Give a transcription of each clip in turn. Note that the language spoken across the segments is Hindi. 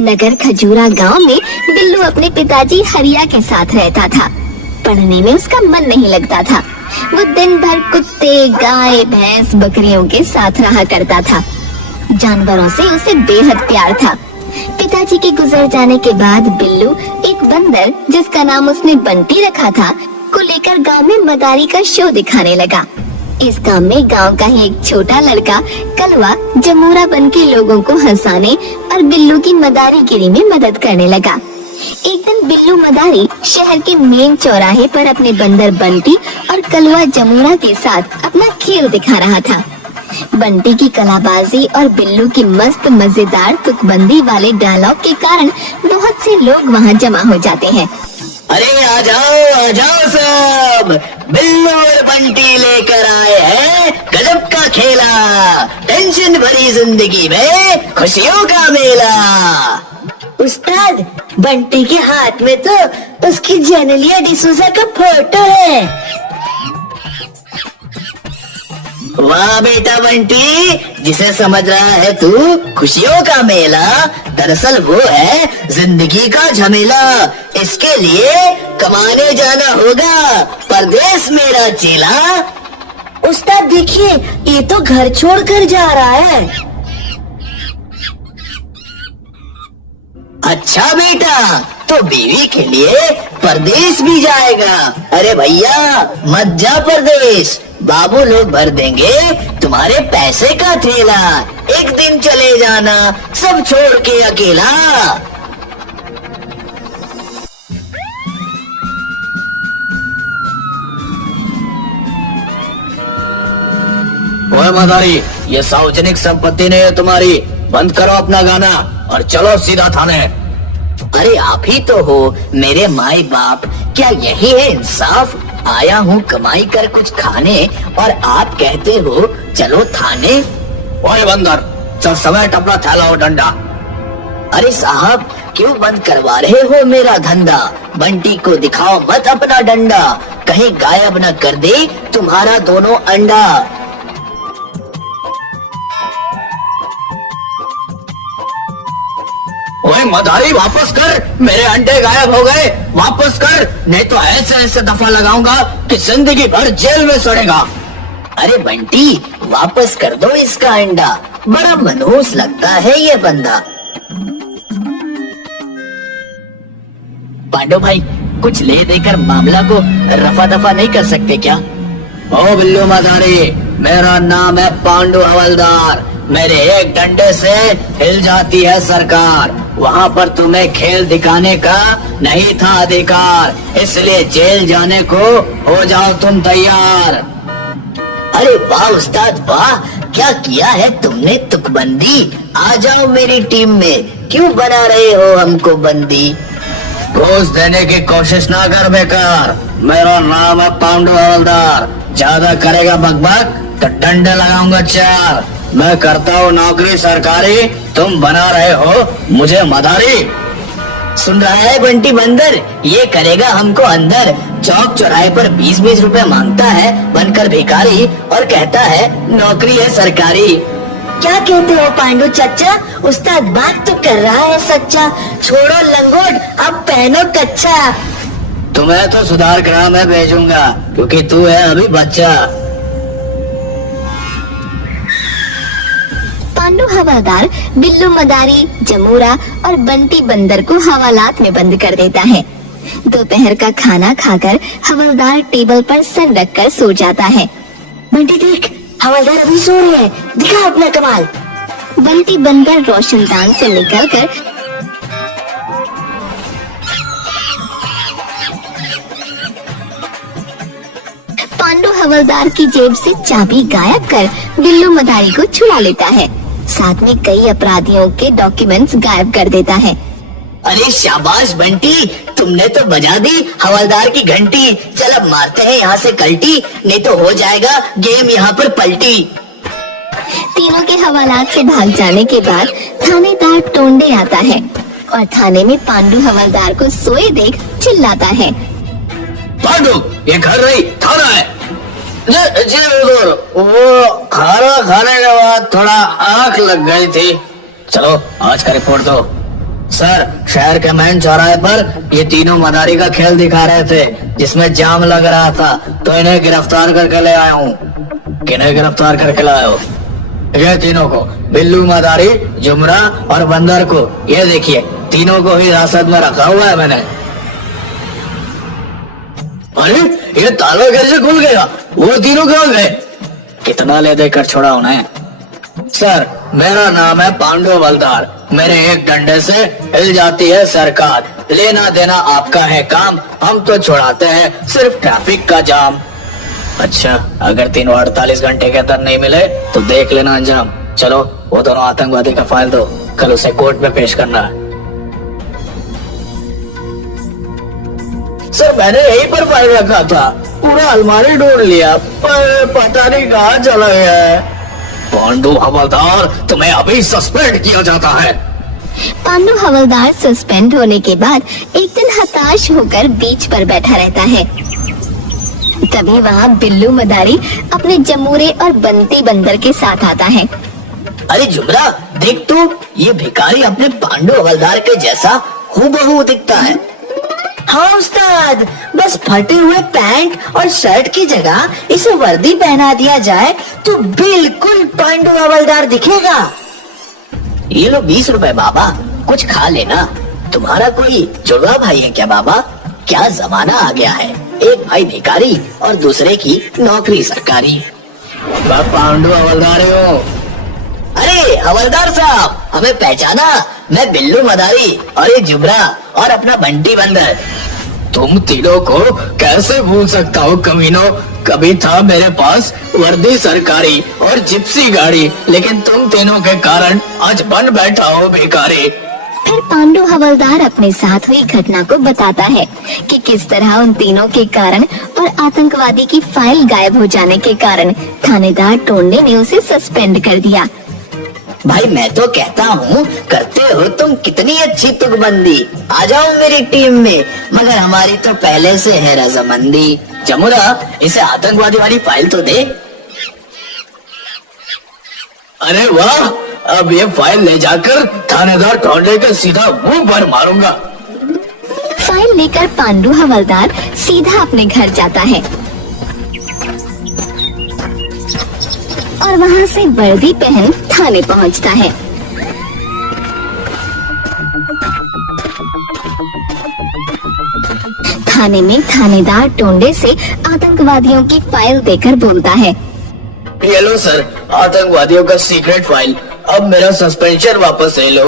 नगर खजूरा गांव में बिल्लू अपने पिताजी हरिया के साथ रहता था। पढ़ने में उसका मन नहीं लगता था। वो दिन भर कुत्ते, गाय, भैंस, बकरियों के साथ रहा करता था। जानवरों से उसे बेहद प्यार था। पिताजी के गुजर जाने के बाद बिल्लू एक बंदर, जिसका नाम उसने बंटी रखा था, को लेकर गांव में मदारी का शो दिखाने लगा। इस काम में गांव का ही एक छोटा लड़का कलवा जमूरा बन के लोगों को हंसाने और बिल्लू की मदारीगिरी में मदद करने लगा। एक दिन बिल्लू मदारी शहर के मेन चौराहे पर अपने बंदर बंटी और कलवा जमूरा के साथ अपना खेल दिखा रहा था। बंटी की कलाबाजी और बिल्लू की मस्त मजेदार तुकबंदी वाले डायलॉग के कारण बहुत से लोग वहां जमा हो जाते हैं। अरे आ जाओ सब, बिल्लू और बंटी लेकर आए हैं गजब का खेला, टेंशन भरी जिंदगी में खुशियों का मेला। उस्ताद, बंटी के हाथ में तो उसकी जेनेलिया डिसूजा का फोटो है। वाह बेटा बंटी, जिसे समझ रहा है तू खुशियों का मेला, दरअसल वो है जिंदगी का झमेला। इसके लिए कमाने जाना होगा परदेश मेरा चेला। उस्ताद देखिए, ये तो घर छोड़कर जा रहा है। अच्छा बेटा, तो बीवी के लिए परदेश भी जाएगा। अरे भैया मत जा परदेश, बाबू लोग भर देंगे तुम्हारे पैसे का थैला। एक दिन चले जाना सब छोड़ के अकेला। ओए मदारी, ये सार्वजनिक संपत्ति नहीं है तुम्हारी, बंद करो अपना गाना और चलो सीधा थाने। अरे आप ही तो हो मेरे माई बाप, क्या यही है इंसाफ? आया हूँ कमाई कर कुछ खाने और आप कहते हो चलो थाने। ओए बंदर, चल समेट अपना थैला और डंडा। अरे साहब, क्यों बंद करवा रहे हो मेरा धंधा? बंटी को दिखाओ मत अपना डंडा, कहीं गायब न कर दे तुम्हारा दोनों अंडा। ओए मदारी वापस कर, मेरे अंडे गायब हो गए, वापस कर, नहीं तो ऐसे ऐसे दफा लगाऊंगा कि जिंदगी भर जेल में सड़ेगा। अरे बंटी वापस कर दो इसका अंडा, बड़ा मनहूस लगता है ये बंदा। पांडु भाई, कुछ ले देकर मामला को रफा दफा नहीं कर सकते क्या? ओ बिल्लू मदारी, मेरा नाम है पांडु हवलदार, मेरे एक डंडे से हिल जाती है सरकार। वहाँ पर तुम्हें खेल दिखाने का नहीं था अधिकार, इसलिए जेल जाने को हो जाओ तुम तैयार। अरे वाह उस्ताद वाह, क्या किया है तुमने तुकबंदी। आ जाओ मेरी टीम में, क्यों बना रहे हो हमको बंदी? घूस देने की कोशिश ना कर बेकार, मेरा नाम है पांडु हवलदार। ज्यादा करेगा बकबक तो डंडे लगाऊंगा चार। मैं करता हूँ नौकरी सरकारी, तुम बना रहे हो मुझे मदारी। सुन रहा है बंटी बंदर, ये करेगा हमको अंदर। चौक चौराहे पर 20-20 रुपए मांगता है बनकर भिखारी और कहता है नौकरी है सरकारी। क्या कहते हो पांडु चचा? उस्ताद बात तो कर रहा है सच्चा। छोड़ो लंगोट, अब पहनो कच्चा। तुम्हें तो सुधार गृह में भेजूंगा क्योंकि तू है अभी बच्चा। पांडु हवलदार बिल्लू मदारी, जमूरा और बंटी बंदर को हवालात में बंद कर देता है। दोपहर का खाना खाकर हवलदार टेबल पर सर रखकर सो जाता है। बंटी देख, हवलदार अभी सो रहे हैं, दिखा अपना कमाल। बंटी बंदर रोशनदान से निकलकर पांडु हवलदार की जेब से चाबी गायब कर बिल्लू मदारी को छुड़ा लेता है। साथ में कई अपराधियों के डॉक्यूमेंट्स गायब कर देता है। अरे शाबाश बंटी, तुमने तो बजा दी हवलदार की घंटी। चल अब मारते हैं यहाँ से कल्टी, नहीं तो हो जाएगा गेम यहाँ पर पलटी। तीनों के हवालात से भाग जाने के बाद थानेदार टोंडे आता है और थाने में पांडु हवलदार को सोए देख चिल्लाता है। पांडु, ये घर नहीं थाना है। जी हुजूर, वो खाना खाने के बाद थोड़ा आंख लग गई थी। चलो आज का रिपोर्ट दो। सर, शहर के मेन चौराहे पर ये तीनों मदारी का खेल दिखा रहे थे जिसमें जाम लग रहा था, तो इन्हें गिरफ्तार करके ले आया हूँ। किन्हें गिरफ्तार करके लाए हो? ये तीनों को, बिल्लू, मदारी, जुमरा और बंदर को। ये देखिए, तीनों को ही हिरासत में रखा हुआ है मैंने। अरे, ये ताला कैसे खुल गया? वो तीनों कहाँ गए? कितना ले देकर छोड़ा उन्हें? सर, मेरा नाम है पांडु हवलदार। मेरे एक डंडे से हिल जाती है सरकार। लेना देना आपका है काम, हम तो छुड़ाते हैं सिर्फ ट्रैफिक का जाम। अच्छा, अगर तीनों 48 घंटे के अंदर नहीं मिले तो देख लेना अंजाम। चलो, वो दोनों आतंकवादी का फाइल दो, कल उसे कोर्ट में पेश करना है। सर, मैंने यहीं पर फाइल रखा था, पूरा अलमारी ढूंढ लिया पर पता नहीं कहाँ चला गया है। पांडु हवलदार, तुम्हें अभी सस्पेंड किया जाता है। पांडु हवलदार सस्पेंड होने के बाद एक दिन हताश होकर बीच पर बैठा रहता है। तभी वहाँ बिल्लू मदारी अपने जमूरे और बंटी बंदर के साथ आता है। अरे जुमरा, देख तो, ये भिखारी अपने पांडु हवलदार के जैसा हूबहू दिखता है। हाँ उस्ताद, बस फटे हुए पैंट और शर्ट की जगह इसे वर्दी पहना दिया जाए तो बिल्कुल पांडु हवलदार दिखेगा। ये लो 20 रुपए बाबा, कुछ खा लेना। तुम्हारा कोई जुड़वा भाई है क्या बाबा? क्या जमाना आ गया है, एक भाई भिखारी और दूसरे की नौकरी सरकारी। मैं पांडु हवलदार हूँ। अरे हवलदार साहब, हमें पहचाना? मैं बिल्लू मदारी और ये जुबरा और अपना बंटी बंदर। तुम तीनों को कैसे भूल सकता हूँ कमीनों? कभी था मेरे पास वर्दी सरकारी और जिप्सी गाड़ी, लेकिन तुम तीनों के कारण आज बन बैठा हो भिखारी। फिर पांडु हवलदार अपने साथ हुई घटना को बताता है कि किस तरह उन तीनों के कारण और आतंकवादी की फाइल गायब हो जाने के कारण थानेदार टोंडे ने उसे सस्पेंड कर दिया। भाई, मैं तो कहता हूँ, करते हो तुम कितनी अच्छी तुकबंदी। आ जाओ मेरी टीम में, मगर हमारी तो पहले से है रजामंदी। जमुरा, इसे आतंकवादी वाली फाइल तो दे। अरे वाह, अब ये फाइल ले जाकर थानेदार टोंडे के सीधा मुंह पर मारूंगा। फाइल लेकर पांडु हवलदार सीधा अपने घर जाता है और वहाँ से वर्दी पहन थाने पहुँचता है। थाने में थानेदार टोंडे से आतंकवादियों की फाइल देकर बोलता है, ये लो सर, आतंकवादियों का सीक्रेट फाइल। अब मेरा सस्पेंशन वापस ले लो।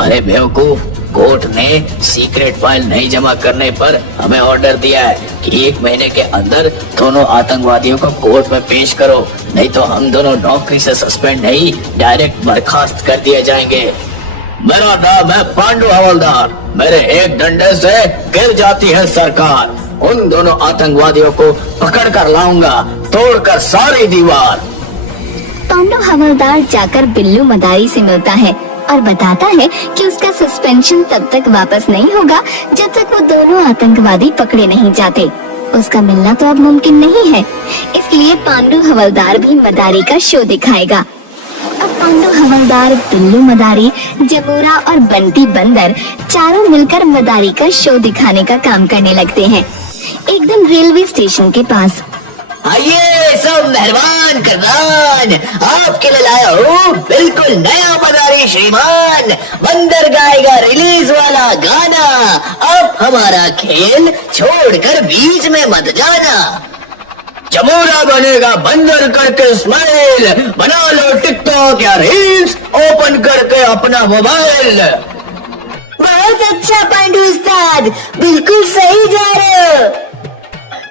अरे बेवकूफ, कोर्ट ने सीक्रेट फाइल नहीं जमा करने पर हमें ऑर्डर दिया है कि 1 महीने के अंदर दोनों आतंकवादियों को कोर्ट में पेश करो, नहीं तो हम दोनों नौकरी से सस्पेंड नहीं, डायरेक्ट बर्खास्त कर दिए जाएंगे। मेरा नाम है पांडु हवलदार। मेरे एक डंडे से गिर जाती है सरकार। उन दोनों आतंकवादियों को पकड़ कर लाऊंगा, तोड़कर सारी दीवार। पांडु हवलदार जाकर बिल्लू मदारी से मिलता है और बताता है कि उसका सस्पेंशन तब तक वापस नहीं होगा जब तक वो दोनों आतंकवादी पकड़े नहीं जाते। उसका मिलना तो अब मुमकिन नहीं है, इसलिए पांडु हवलदार भी मदारी का शो दिखाएगा। अब पांडु हवलदार, बिल्लू मदारी, जमूरा और बंटी बंदर चारों मिलकर मदारी का शो दिखाने का काम करने लगते हैं। एक दिन रेलवे स्टेशन के पास, आइए सब मेहरबान करवान, आपके लिए लाया हूँ बिल्कुल नया मदारी श्रीमान। बंदर गाएगा रिलीज वाला गाना। अब हमारा खेल छोड़कर बीच में मत जाना। जमूरा बनेगा बंदर करके स्माइल, बना लो टिकटॉक या रील्स, ओपन करके अपना मोबाइल। बहुत अच्छा पांडु उस्ताद, बिल्कुल सही जा रहे हो।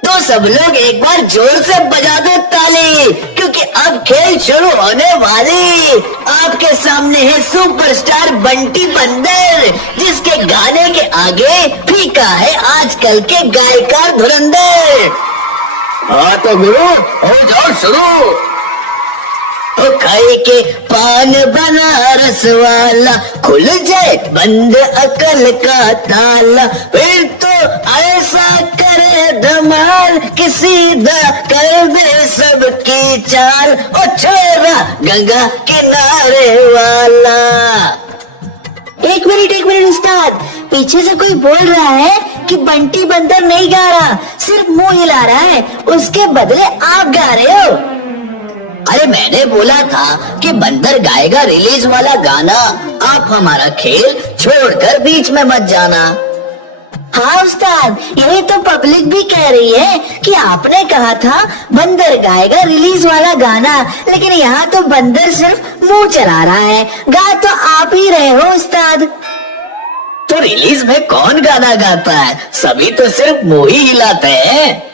तो सब लोग एक बार जोर से बजा दो ताली, क्योंकि अब खेल शुरू होने वाली। आपके सामने है सुपरस्टार बंटी बंदर, जिसके गाने के आगे फीका है आजकल के गायकार धुरंधर। हाँ तो गुरु, हो जाओ शुरू। तो खाए के पान बनारस वाला, खुल जाए बंद अकल का ताला। फिर तो ऐसा करे धमाल कि सीधा कर दे सबकी चाल। ओ छोरा गंगा किनारे वाला। एक मिनट पीछे से कोई बोल रहा है कि बंटी बंदर नहीं गा रहा, सिर्फ मुंह हिला रहा है, उसके बदले आप गा रहे हो। अरे मैंने बोला था कि बंदर गाएगा रिलीज वाला गाना, आप हमारा खेल छोड़कर बीच में मत जाना। हाँ उस्ताद, यही तो पब्लिक भी कह रही है कि आपने कहा था बंदर गाएगा रिलीज वाला गाना, लेकिन यहाँ तो बंदर सिर्फ मुंह चला रहा है, गा तो आप ही रहे हो उस्ताद। तो रिलीज में कौन गाना गाता है, सभी तो सिर्फ मुंह ही हिलाते हैं।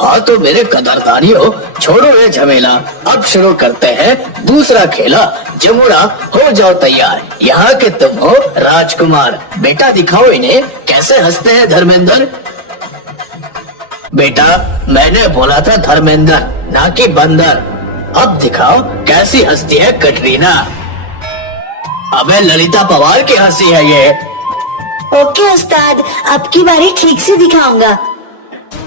हाँ तो मेरे कदरदानियों, छोड़ो ये झमेला, अब शुरू करते हैं दूसरा खेला। जमुना हो जाओ तैयार, यहाँ के तुम हो राजकुमार। बेटा दिखाओ इन्हें कैसे हंसते हैं धर्मेंद्र। बेटा मैंने बोला था धर्मेंद्र, ना कि बंदर। अब दिखाओ कैसी हंसती है कटरीना। अबे ललिता पवार की हंसी है ये। ओके उस्ताद, अब की बारी ठीक से दिखाऊंगा।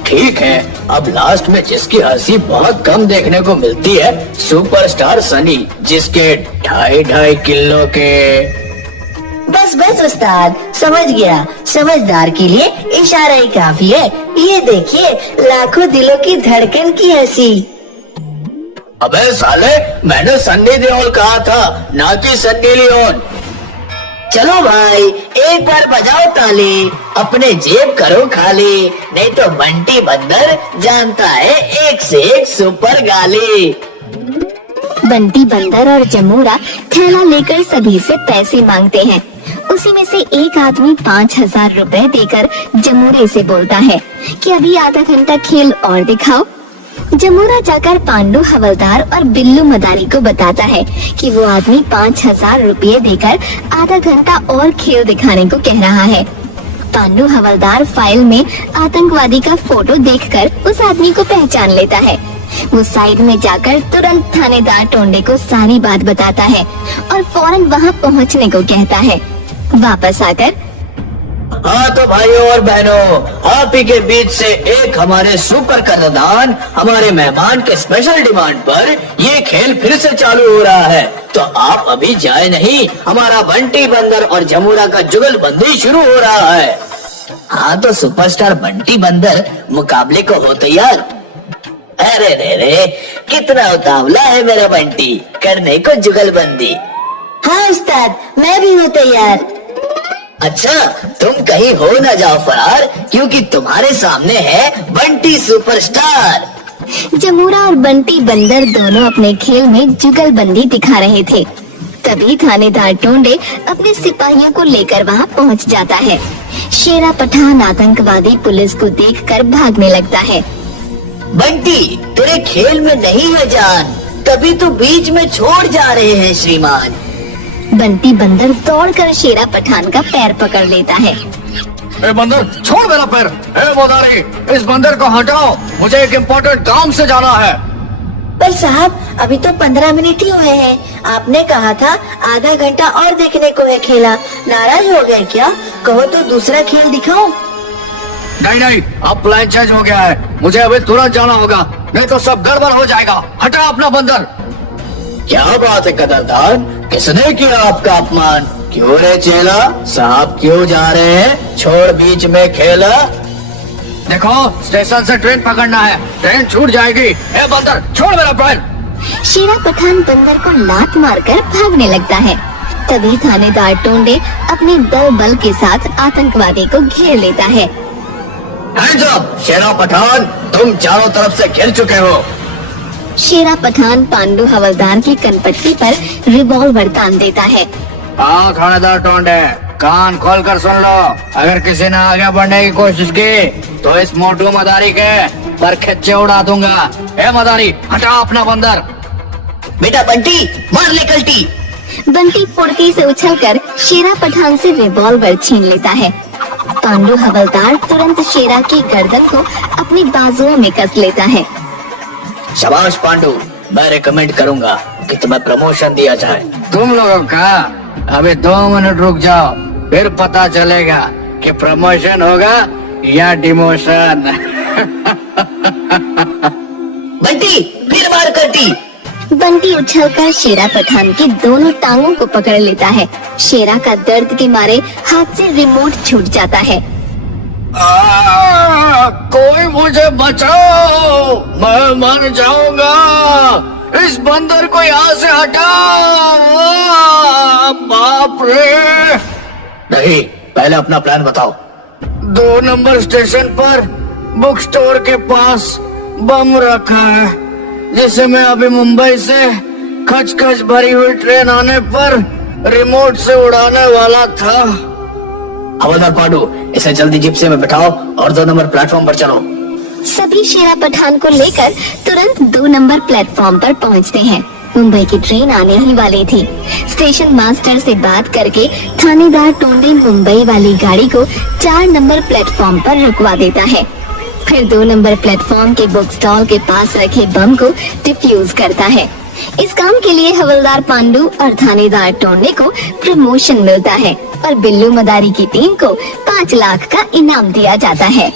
ठीक है, अब लास्ट में जिसकी हंसी बहुत कम देखने को मिलती है, सुपरस्टार सनी, जिसके 2.5 किलो के। बस बस उस्ताद, समझ गया, समझदार के लिए इशारा ही काफी है। ये देखिए, लाखों दिलों की धड़कन की हंसी। अबे साले, मैंने सन्नी देओल कहा था, ना कि सन्नी लियोन। चलो भाई, एक बार बजाओ ताली, अपने जेब करो खाली, नहीं तो बंटी बंदर जानता है एक से एक सुपर गाली। बंटी बंदर और जमूरा थैला लेकर सभी से पैसे मांगते हैं। उसी में से एक आदमी 5,000 रुपए देकर जमूरे से बोलता है कि अभी आधा घंटा खेल और दिखाओ। जमूरा जाकर पांडु हवलदार और बिल्लू मदारी को बताता है कि वो आदमी 5,000 रुपये देकर आधा घंटा और खेल दिखाने को कह रहा है। पांडु हवलदार फाइल में आतंकवादी का फोटो देखकर उस आदमी को पहचान लेता है। वो साइड में जाकर तुरंत थानेदार टोंडे को सारी बात बताता है और फौरन वहाँ पहुँचने को कहता है। वापस आकर, हाँ तो भाइयों और बहनों, आप ही के बीच से एक हमारे सुपर कदरदान, हमारे मेहमान के स्पेशल डिमांड पर ये खेल फिर से चालू हो रहा है। तो आप अभी जाए नहीं, हमारा बंटी बंदर और जमुना का जुगलबंदी शुरू हो रहा है। हाँ तो सुपरस्टार बंटी बंदर, मुकाबले को हो तैयार। अरे रे रे, कितना उतावला है मेरा बंटी, करने को जुगलबंदी। हाँ उस्ताद, मैं भी हूँ तैयार। अच्छा, तुम कहीं हो न जाओ फरार, क्योंकि तुम्हारे सामने है बंटी सुपरस्टार। जमूरा और बंटी बंदर दोनों अपने खेल में जुगलबंदी दिखा रहे थे। तभी थानेदार टोंडे अपने सिपाहियों को लेकर वहाँ पहुँच जाता है। शेरा पठान आतंकवादी पुलिस को देखकर भागने लगता है। बंटी, तेरे खेल में नहीं है जान, तभी तो बीच में छोड़ जा रहे हैं श्रीमान। बंटी बंदर दौड़कर शेरा पठान का पैर पकड़ लेता है। ए बंदर, छोड़ मेरा पैर। ए मदारी, इस बंदर को हटाओ, मुझे एक इम्पोर्टेंट काम से जाना है। पर साहब, अभी तो 15 मिनट ही हुए हैं। आपने कहा था आधा घंटा और देखने को है खेला। नाराज हो गए क्या? कहो तो दूसरा खेल दिखाओ। नहीं नहीं, अब प्लान चेंज हो गया है, मुझे अभी तुरंत जाना होगा, नहीं तो सब गड़बड़ हो जाएगा। हटा अपना बंदर। क्या बात है कदरदान, किसने किया आपका अपमान? क्यों रे चेला, साहब क्यों जा रहे हैं? छोड़ बीच में खेला। देखो, स्टेशन से ट्रेन पकड़ना है, ट्रेन छूट जाएगी। ए बंदर, छोड़ मेरा पैर। शेरा पठान बंदर को लात मारकर भागने लगता है। तभी थानेदार टोंडे अपने दल बल के साथ आतंकवादी को घेर लेता है। हैंड्स अप, शेरा पठान, तुम चारों तरफ से घिर चुके हो। शेरा पठान पांडु हवलदार की कनपट्टी पर रिवॉल्वर तान देता है। हाँ थानेदार टोंडे, कान खोल कर सुन लो, अगर किसी ने आगे बढ़ने की कोशिश की तो इस मोटू मदारी के पर खच्चे उड़ा दूंगा। ए मदारी, हटा अपना बंदर। बेटा बंटी, मार ले कल्टी। बंटी फुर्ती से उछलकर शेरा पठान से रिवॉल्वर छीन लेता है। पांडु हवलदार तुरंत शेरा की गर्दन को अपनी बाजुओं में कस लेता है। शाबाश पांडु, मैं रिकमेंड करूंगा कि तुम्हें प्रमोशन दिया जाए। तुम लोगों का अभी 2 मिनट रुक जाओ, फिर पता चलेगा कि प्रमोशन होगा या डिमोशन। बंटी, फिर मार कल्टी। बंटी उछलकर शेरा पठान की दोनों टांगों को पकड़ लेता है। शेरा का दर्द के मारे हाथ से रिमोट छूट जाता है। कोई मुझे बचाओ, मैं मर जाऊंगा। इस बंदर को यहाँ से हटाओ। बाप रे। नहीं, पहले अपना प्लान बताओ। 2 नंबर स्टेशन पर बुक स्टोर के पास बम रखा है, जिसे मैं अभी मुंबई से खच भरी हुई ट्रेन आने पर रिमोट से उड़ाने वाला था। हवलदार पांडु, इसे जल्दी जिप्सी में बिठाओ और 2 नंबर प्लेटफॉर्म पर चलो। सभी शेरा पठान को लेकर तुरंत 2 नंबर प्लेटफॉर्म पर पहुंचते हैं। मुंबई की ट्रेन आने ही वाली थी। स्टेशन मास्टर से बात करके थानेदार टोंडे मुंबई वाली गाड़ी को 4 नंबर प्लेटफॉर्म पर रुकवा देता है। फिर 2 नंबर प्लेटफॉर्म के बुक स्टॉल के पास रखे बम को डिफ्यूज करता है। इस काम के लिए हवलदार पांडु और थानेदार टोंडे को प्रमोशन मिलता है और बिल्लू मदारी की टीम को 5 लाख का इनाम दिया जाता है।